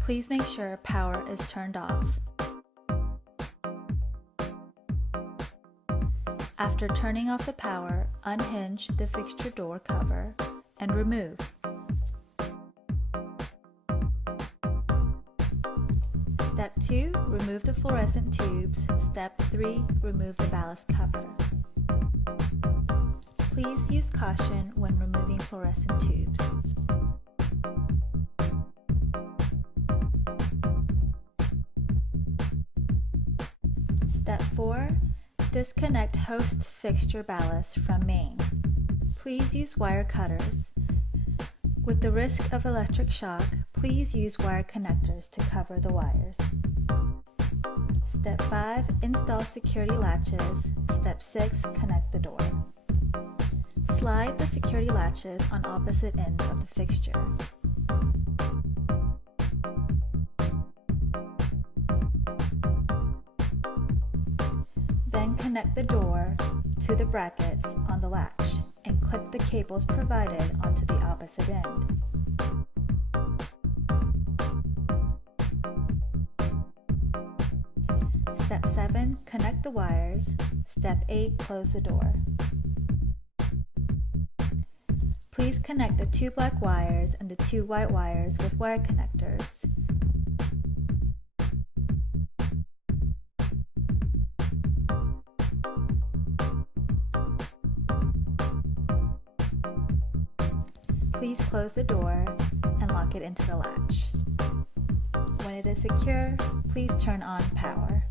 Please make sure power is turned off. After turning off the power, unhinge the fixture door cover and remove. Step 2, remove the fluorescent tubes. Step 3, remove the ballast cover. Please use caution when removing fluorescent tubes. Step 4, disconnect host fixture ballast from main. Please use wire cutters. With the risk of electric shock, please use wire connectors to cover the wires. Step 5, install security latches. Step 6, connect the door. Slide the security latches on opposite ends of the fixture. Then connect the door to the brackets on the latch and clip the cables provided onto the opposite end. Step 7, connect the wires. Step 8, close the door. Please connect the 2 black wires and the 2 white wires with wire connectors. Please close the door and lock it into the latch. When it is secure, please turn on power.